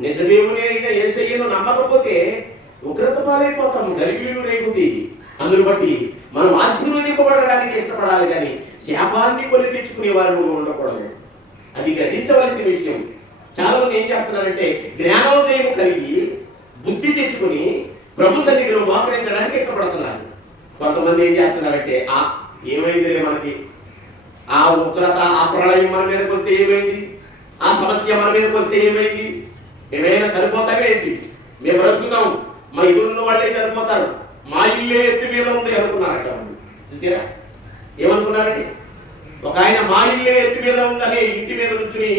నిజ దేవుని ఏసయ్యను నమ్మకపోతే ఉగ్రత పాలైపోతాము గరిబీలు రేగుది అందును బట్టి మనం ఆశీర్వదింపబడడానికి ఇష్టపడాలి కానీ శాపాన్ని కొని తెచ్చుకునే వారు ఉండకూడదు. అది గ్రహించవలసిన విషయం. చాలా మంది ఏం చేస్తున్నారంటే జ్ఞానోదయం కలిగి బుద్ధి తెచ్చుకుని ప్రభు సన్నిధిలో మోకరించడానికి ఇష్టపడుతున్నారు. కొంతమంది ఏం చేస్తున్నారంటే ఆ ఏమైందిలే మనకి? ఆ ఉగ్రత ఆ ప్రళయం మన మీదకి వస్తే ఏమైంది? ఆ సమస్య మన మీదకి వస్తే ఏమైంది? ఏమైనా చనిపోతామే ఏంటి? మేము బ్రతుకుతాం మా ఎదురున్న వాళ్ళే చనిపోతారు. మా ఇల్లే ఎత్తి మీద ఉంది అనుకున్నారట వాళ్ళు. చూసారా? ఏమనుకున్నారండి? ఒక ఆయన మా ఇల్లే ఎత్తి మీద ఉందని ఇంటి మీద నుంచుని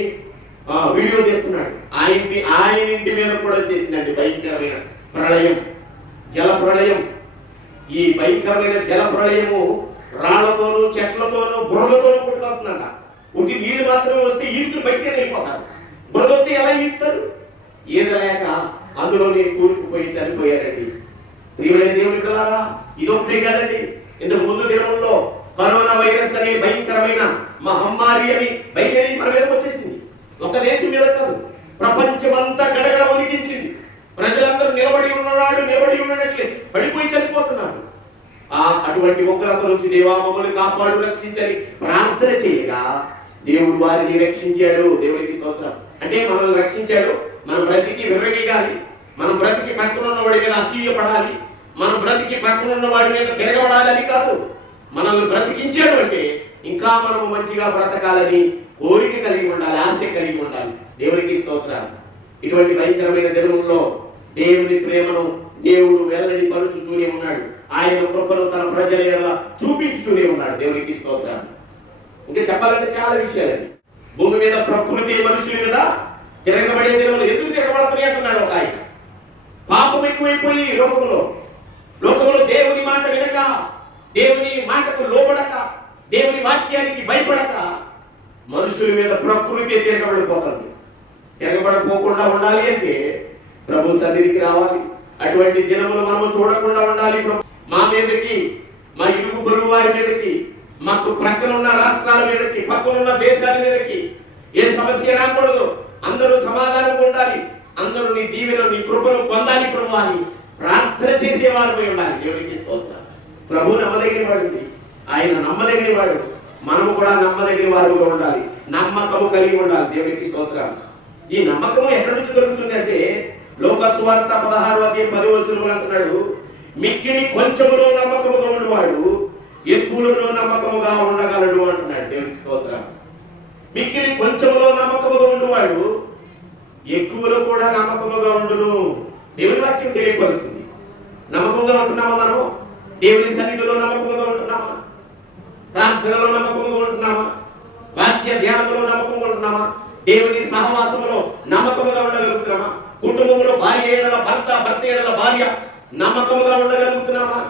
వీడియో తీస్తున్నాడు. ఆ ఇంటి ఆయన ఇంటి మీద కూడా చేసిందండి భయంకరమైన ప్రళయం. జల ప్రళయం. ఈ భయంకరమైన జల ప్రళయము రాళ్ళతోనూ చెట్లతోనూ బురదతోనూ పుట్టుకొస్తుందంట ఉంటే నీళ్ళు మాత్రమే వస్తే ఈదుకుని బయటకే వెళ్ళిపోతారు. బురద వస్తే ఎలా ఈదుతారు ఈదలేక అందులోనే కూరుకుపోయి చనిపోయారండి. ప్రియమైన దేవుని పిల్లలారా ఇదొకటే కదండి. ఇంతకు ముందు దినంలో కరోనా వైరస్ అనే భయంకరమైన మహమ్మారి అని బయలుదేరి మన మీదకి వచ్చేసింది. ఒక దేశం మీద కాదు ప్రపంచమంతా గడగడ ఉనికించింది ప్రజలందరూ నిలబడి ఉన్నవాడు నిలబడి ఉన్నట్లే పడిపోయి చనిపోతున్నాడు. ఆ అటువంటి ఉగ్రత నుంచి దేవా మమ్మల్ని కాపాడు రక్షించని ప్రార్థన చేయగా దేవుడు వారిని రక్షించాడు. దేవునికి స్తోత్రం. అంటే మనల్ని రక్షించాడు. మనం బ్రతికి విర్రగిగాలి మనం బ్రతికి పక్కన ఉన్న వాడి మీద అసూయ పడాలి. మనం బ్రతికి పక్కన ఉన్న వాడి మీద తిరగబడాలి అని కాదు. మనల్ని బ్రతికించాడు అంటే ఇంకా మనము మంచిగా బ్రతకాలని కోరిక కలిగి ఉండాలి ఆశ కలిగి ఉండాలి. దేవునికి స్తోత్రాలు ఇటువంటి భయంకరమైన దినముల్లో దేవుని ప్రేమను దేవుడు వెల్లడి పరుచుతూనే ఉన్నాడు. ఆయన కృపను తన ప్రజల ఎడల చూపించుతూనే ఉన్నాడు. దేవునికి స్తోత్రాలు ఇంకా చెప్పాలంటే చాలా విషయాలండి. భూమి మీద ప్రకృతి మనుషుల మీద తిరగబడే దినములు ఎందుకు తిరగబడుతున్నాయి అంటున్నాడు ఒక ఆయన. పాపం ఎక్కువైపోయి లోకంలో. లోకంలో దేవుని మాట వినక దేవుని మాటకు లోబడక దేవుని వాక్యానికి భయపడక మనుషుల మీద ప్రకృతి తిరగబడిపోతుంది. తిరగబడిపోకుండా ఉండాలి అంటే ప్రభు సన్నిధికి రావాలి. అటువంటి దినములు మనము చూడకుండా ఉండాలి మా మీదకి మా ఇరుగు పొరుగు వారి మీదకి మాకు ప్రక్కన ఉన్న రాష్ట్రాల మీదకి పక్కన ఉన్న దేశాల మీదకి ఏ సమస్య రాకూడదు. అందరూ సమాధానం ఉండాలి. అందరూ నీ దీవెన నీ కృపను పొందాలి ప్రభు అని ప్రార్థన చేసేవారు ఉండాలి. దేవునికి స్తోత్రం. ప్రభు నమ్మదగిన వాడు ఆయన నమ్మదగిన వాడు. మనము కూడా నమ్మదగిన వారుగా ఉండాలి. నమ్మకము కలిగి ఉండాలి. దేవునికి స్తోత్రం. ఈ నమ్మకము ఎక్కడి నుంచి దొరుకుతుంది అంటే లోక పదహారు అదే పది వచ్చిన అంటున్నాడు మిక్కిలి కొంచెములో నమ్మకముగా ఉన్నవాడు ఎక్కువలో నమ్మకముగా ఉండగలడు అంటున్నాడు దేవునికి స్తోత్రం. మిక్కిలి కొంచెములో నమ్మకముగా ఉండేవాడు ఎక్కువలో కూడా నమ్మకముగా ఉండును. దేవుని వాక్యం తెలియపరుస్తుంది. నమ్మకంగా ఉంటున్నామా మనం దేవుని సన్నిధిలో నమ్మకంగా ఉంటున్నామా? ప్రార్థనలో నమ్మకంగా ఉంటున్నామా? వాక్య ధ్యానంలో నమ్మకంగా ఉంటున్నామా? దేవుని సహవాసంలో నమ్మకముగా ఉండగలుగుతున్నామా? కుటుంబంలో భార్య ఏడల భర్త భర్త ఏడల భార్య నమ్మకముగా ఉండగలుగుతున్నామా?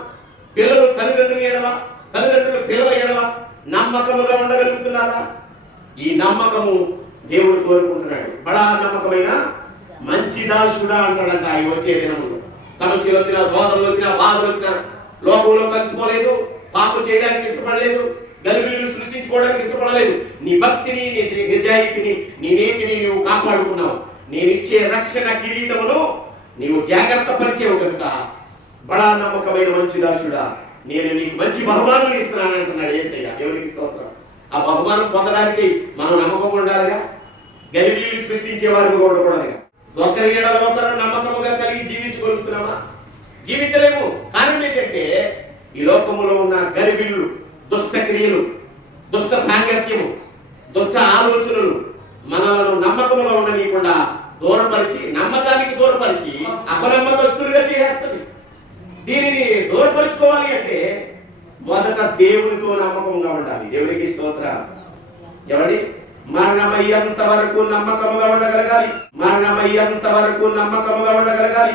పిల్లలు తల్లిదండ్రులు ఏడలా తల్లిదండ్రులు పిల్లల ఏడల నమ్మకముగా ఉండగలుగుతున్నారా? ఈ నమ్మకము దేవుడు కోరుకుంటున్నాడు. బడా నమ్మకమైన మంచి దాసుడా అంటాడంట ఆయన వచ్చే దినములు. సమస్యలు వచ్చినా సోదరులు వచ్చినా బాధలు వచ్చినా లోకంలో కలిసిపోలేదు పాపం చేయడానికి ఇష్టపడలేదు గలిబిల్లు సృష్టించుకోవడానికి ఇష్టపడలేదు. నీ భక్తిని నీ నిజాయితీని నీ నీతిని నీవు కాపాడుకున్నావు. నేను ఇచ్చే రక్షణ కిరీటమును నీవు జాగ్రత్త పరిచేవు కనుక. బడా నమ్మకమైన మంచి దాసుడా. నేను నీకు మంచి బహుమానం ఇస్తున్నాను అంటున్నాడు ఏసయ్య. దేవునికి స్తోత్రం. ఆ బహుమానం పొందడానికి మనం నమ్మకం ఉండాలిగా? గరిబీలు సృష్టించే వారికి ఉండకూడదుగా? ఒకరి ఏడలో ఒకరు నమ్మకముగా కలిగి జీవించగలుగుతున్నామా? జీవించలేము. కారణం ఏంటంటే ఈ లోకములో ఉన్న గరిబిళ్ళు దుష్ట క్రియలు దుష్ట సాంగత్యము దుష్ట ఆలోచనలు మనలను నమ్మకములో ఉండనీయకుండా దూరపరిచి నమ్మకానికి దూరపరిచి అపనమ్మకస్తులుగా చేస్తుంది దీనిని దూరపరుచుకోవాలి అంటే మొదట దేవునితో నమ్మకంగా ఉండాలి. దేవునికి స్తోత్ర ఎవడి మరణమయ్యేంత వరకు నమ్మకముగా ఉండగలగాలి. మరణమయ్యేంత వరకు నమ్మకముగా ఉండగలగాలి.